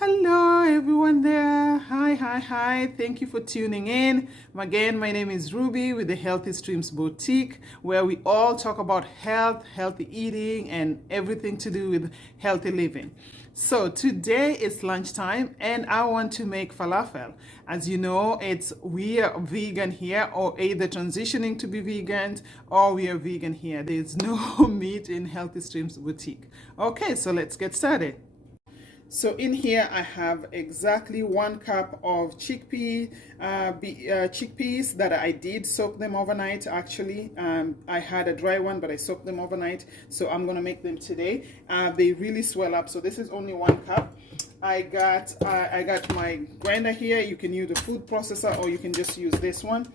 Hello everyone there. Hi. Thank you for tuning in. Again, my name is Ruby with the Healthy Streams Boutique, where we all talk about health, healthy eating, and everything to do with healthy living. So today is lunchtime and I want to make falafel. As you know, we are vegan here, or either transitioning to be vegans, or we are vegan here. There's no meat in Healthy Streams Boutique. Okay, so let's get started. So in here I have exactly 1 cup of chickpeas that I did soak them overnight. Actually, I had a dry one, but I soaked them overnight. So I'm gonna make them today. They really swell up. So this is only 1 cup. I got my grinder here. You can use a food processor or you can just use this one.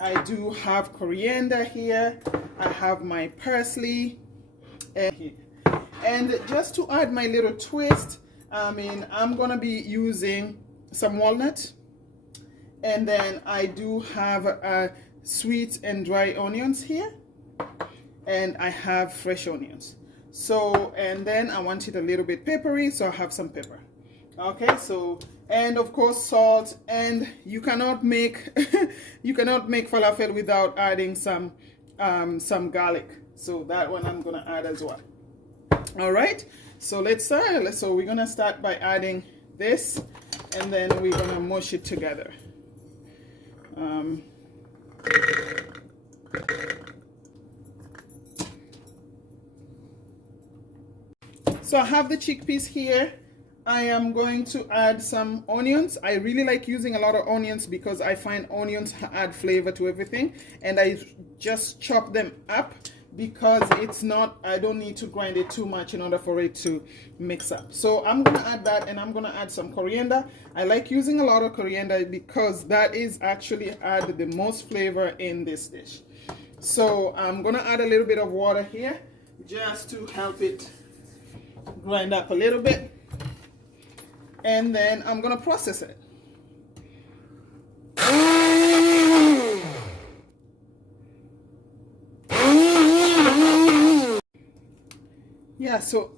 I do have coriander here. I have my parsley, and just to add my little twist, I'm gonna be using some walnut, and then I do have sweet and dry onions here, and I have fresh onions. So, and then I want it a little bit peppery, so I have some pepper. Okay, so, and of course salt, and you cannot make you cannot make falafel without adding some garlic. So that one I'm gonna add as well. All right, so so we're gonna start by adding this, and then we're gonna mush it together. So I have the chickpeas here. I am going to add some onions. I really like using a lot of onions because I find onions add flavor to everything, and I just chop them up because I don't need to grind it too much in order for it to mix up. So I'm gonna add that, and I'm gonna add some coriander. I like using a lot of coriander because that is actually add the most flavor in this dish. So I'm gonna add a little bit of water here just to help it grind up a little bit, and then I'm gonna process it. Yeah, so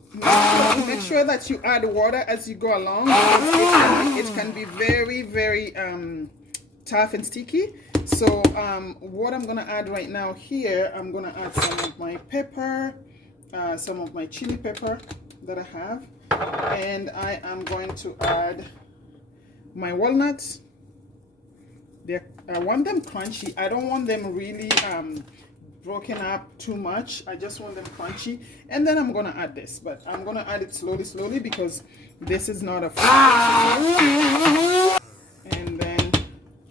make sure that you add water as you go along, because it can be very tough and sticky. So what I'm gonna add right now here, I'm gonna add some of my pepper, some of my chili pepper that I have, and I am going to add my walnuts. I want them crunchy. I don't want them really broken up too much. I just want them crunchy, and then I'm gonna add this, but I'm gonna add it slowly because this is not a food. And then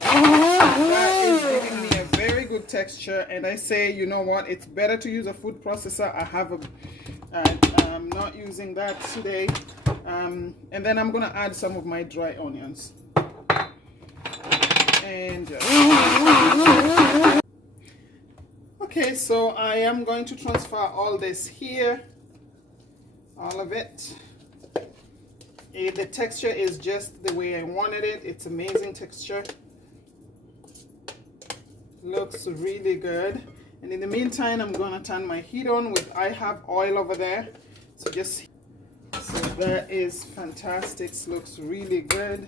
that is giving me a very good texture, and I say, you know what, it's better to use a food processor. I'm not using that today, and then I'm gonna add some of my dry onions, and okay, so I am going to transfer all this here, all of it. The texture is just the way I wanted it. It's amazing texture. Looks really good. And in the meantime, I'm gonna turn my heat on I have oil over there. So that is fantastic. Looks really good.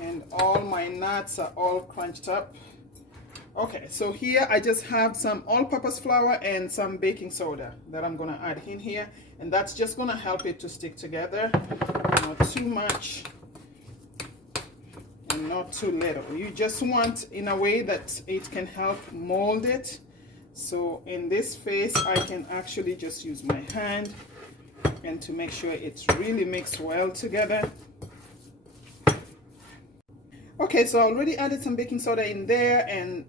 And all my nuts are all crunched up. Okay, so here I just have some all-purpose flour and some baking soda that I'm gonna add in here, and that's just gonna help it to stick together. Not too much and not too little. You just want in a way that it can help mold it. So in this phase, I can actually just use my hand and to make sure it's really mixed well together. Okay, so I already added some baking soda in there, and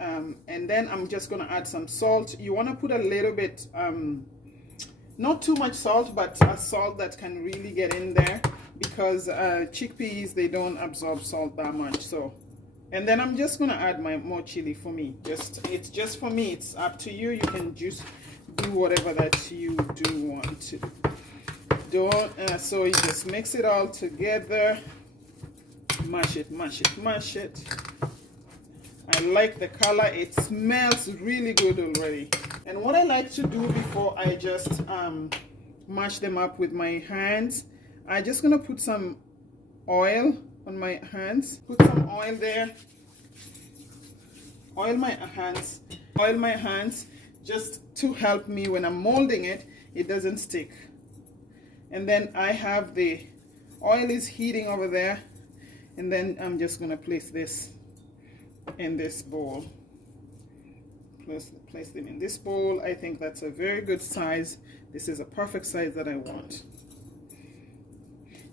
then I'm just gonna add some salt. You wanna put a little bit, not too much salt, but a salt that can really get in there, because chickpeas, they don't absorb salt that much. So, and then I'm just gonna add more chili for me. It's just for me. It's up to you. You can just do whatever that you do want to do. So you just mix it all together. Mash it. I like the color. It smells really good already. And what I like to do before I just mash them up with my hands, I'm just gonna put some oil on my hands. Put some oil there. Oil my hands just to help me when I'm molding it, it doesn't stick. And then I have the oil is heating over there, and then I'm just gonna place this in this bowl. Place them in this bowl. I think that's a very good size. This is a perfect size that I want.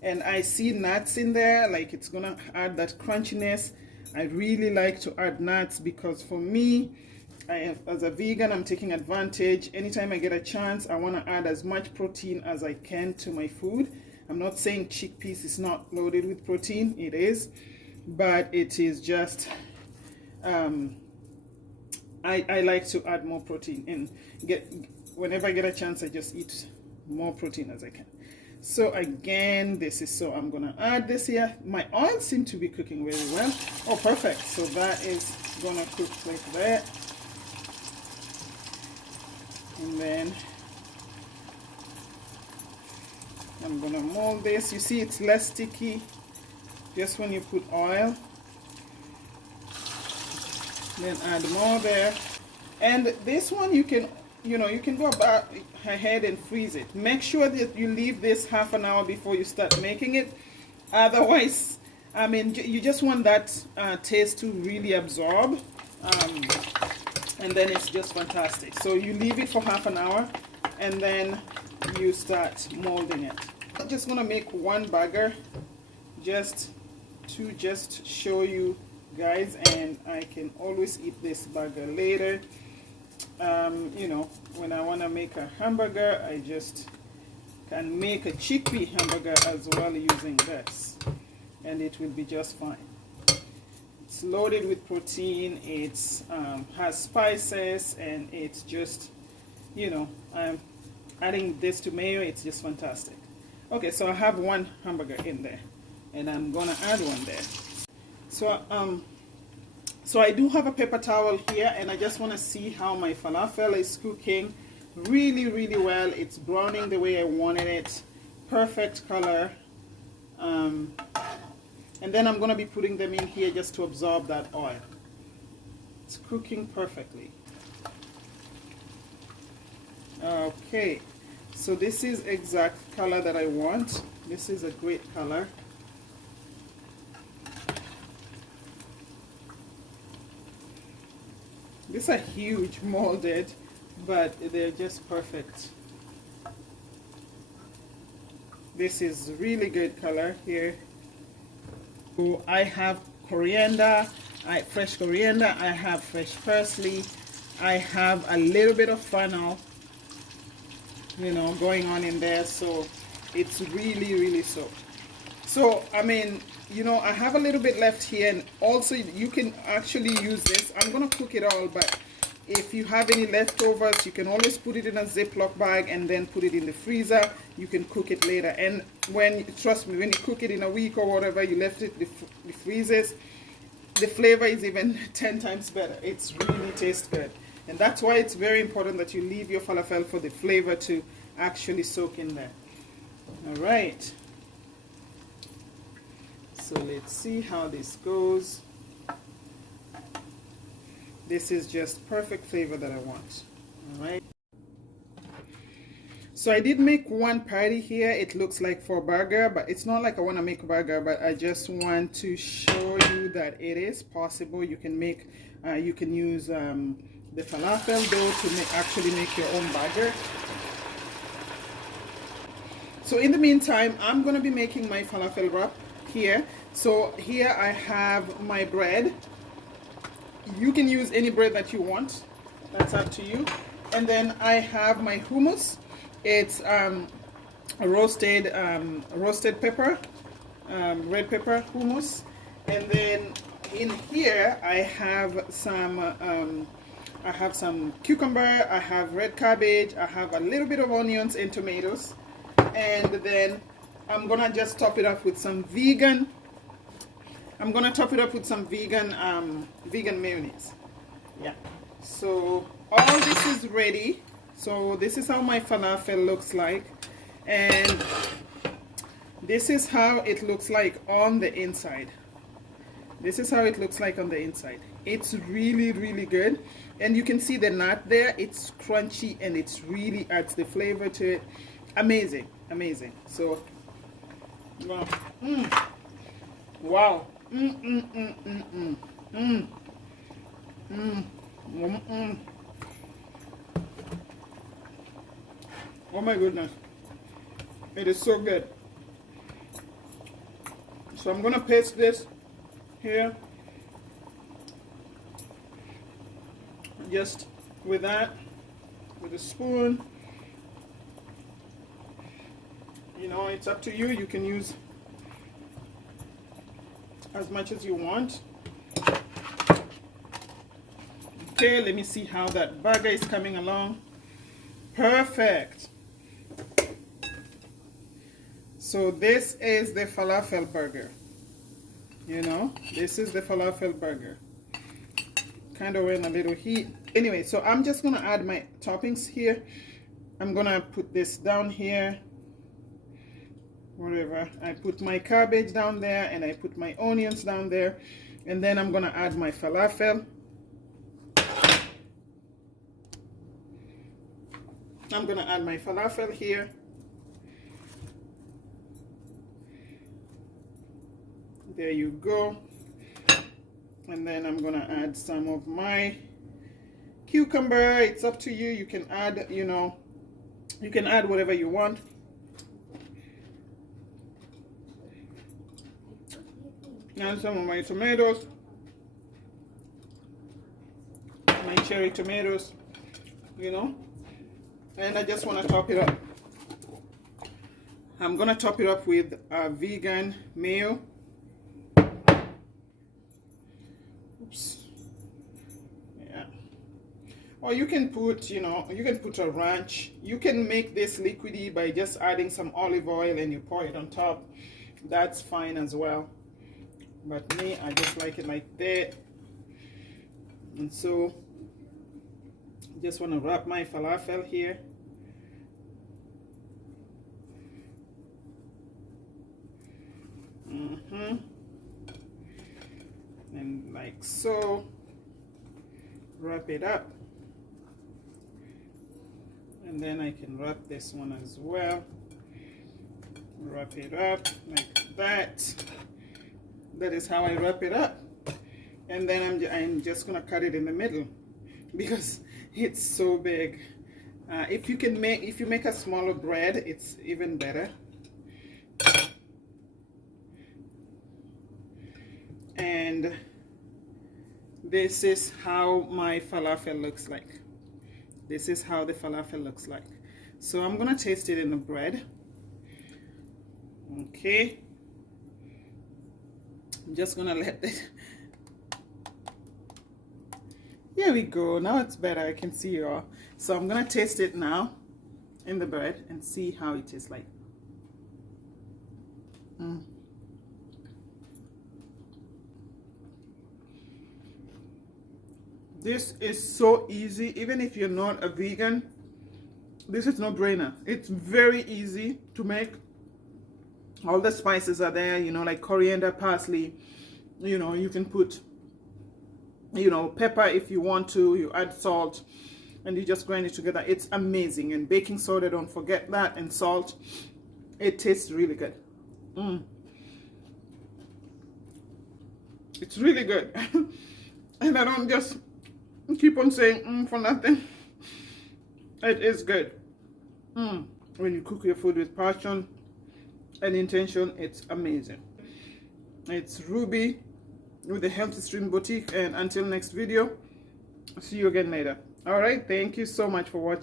And I see nuts in there, like it's gonna add that crunchiness. I really like to add nuts because for me, as a vegan, I'm taking advantage. Anytime I get a chance, I want to add as much protein as I can to my food. I'm not saying chickpeas is not loaded with protein. It is, but it is just I like to add more protein and whenever I get a chance, I just eat more protein as I can. So again, so I'm gonna add this here. My oil seems to be cooking very well. Oh, perfect. So that is gonna cook like that. And then I'm gonna mold this. You see it's less sticky just when you put oil. Then add more there. And this one you can go about ahead and freeze it. Make sure that you leave this half an hour before you start making it. Otherwise, I mean, you just want that taste to really absorb. And then it's just fantastic. So you leave it for half an hour and then you start molding it. I'm just gonna make one burger just to show you guys, and I can always eat this burger later. You know, when I want to make a hamburger, I just can make a chickpea hamburger as well using this, and it will be just fine. It's loaded with protein, it's has spices, and it's just, you know, I'm adding this to mayo. It's just fantastic. Okay, so I have one hamburger in there, and I'm gonna add one there. So I do have a paper towel here, and I just want to see how my falafel is cooking. Really, really well. It's browning the way I wanted it. Perfect color. And then I'm going to be putting them in here just to absorb that oil. It's cooking perfectly. Okay, so this is exact color that I want. This is a great color. These are huge molded, but they're just perfect. This is really good color here. So I have coriander, fresh coriander, I have fresh parsley, I have a little bit of fennel, you know, going on in there, so it's really, really soaked. So, I mean, you know, I have a little bit left here, and also you can actually use this. I'm going to cook it all, but if you have any leftovers, you can always put it in a Ziploc bag and then put it in the freezer. You can cook it later. And trust me, when you cook it in a week or whatever, you left it, the freezes, the flavor is even 10 times better. It's really tastes good. And that's why it's very important that you leave your falafel for the flavor to actually soak in there. All right. So let's see how this goes. This is just perfect flavor that I want. All right. So I did make one patty here. It looks like for a burger, but it's not like I want to make a burger, but I just want to show you that it is possible. You can make, you can use the falafel dough to actually make your own burger. So in the meantime, I'm going to be making my falafel wrap here. So here I have my bread. You can use any bread that you want. That's up to you. And then I have my hummus. It's a roasted pepper, red pepper hummus. And then in here I have some cucumber. I have red cabbage. I have a little bit of onions and tomatoes. And then I'm gonna just top it up with some vegan. I'm gonna top it up with some vegan mayonnaise. Yeah. So all this is ready. So this is how my falafel looks like, and This is how it looks like on the inside. This is how it looks like on the inside. It's really, really good. And you can see the nut there. It's crunchy and it's really adds the flavor to it. Amazing, amazing. So, wow. Wow. Oh my goodness. It is so good. So I'm going to paste this here. Just with that, with a spoon. You know, it's up to you. You can use as much as you want. Okay, let me see how that burger is coming along. Perfect. So this is the falafel burger. You know, this is the falafel burger. Kind of in a little heat. Anyway, so I'm just gonna add my toppings here. I'm gonna put this down here. Whatever. I put my cabbage down there and I put my onions down there. And then I'm gonna add my falafel. I'm gonna add my falafel here. There you go. And then I'm gonna add some of my cucumber. It's up to you. You can add, you know, you can add whatever you want. And some of my tomatoes, my cherry tomatoes, you know. And I just want to top it up. I'm gonna top it up with a vegan mayo. Oops. Yeah. Or you can put, you know, you can put a ranch. You can make this liquidy by just adding some olive oil and you pour it on top. That's fine as well. But me, I just like it like that. And so, just want to wrap my falafel here. And like so, wrap it up. And then I can wrap this one as well. Wrap it up like that. That is how I wrap it up. And then I'm just gonna cut it in the middle because it's so big. If you make a smaller bread, it's even better. And this is how my falafel looks like. This is how the falafel looks like. So I'm gonna taste it in the bread. Okay. I'm just gonna let it. Here we go. Now it's better. I can see you all. So I'm gonna taste it now in the bread and see how it tastes like. This is so easy. Even if you're not a vegan, this is no brainer. It's very easy to make. All the spices are there, you know, like coriander, parsley. You know, you can put, you know, pepper if you want to. You add salt and you just grind it together. It's amazing. And baking soda, don't forget that, and salt. It tastes really good. It's really good. And I don't just keep on saying for nothing. It is good. When you cook your food with passion and intention, it's amazing. It's Ruby with the Healthy Stream Boutique, and until next video, see you again later. All right, thank you so much for watching.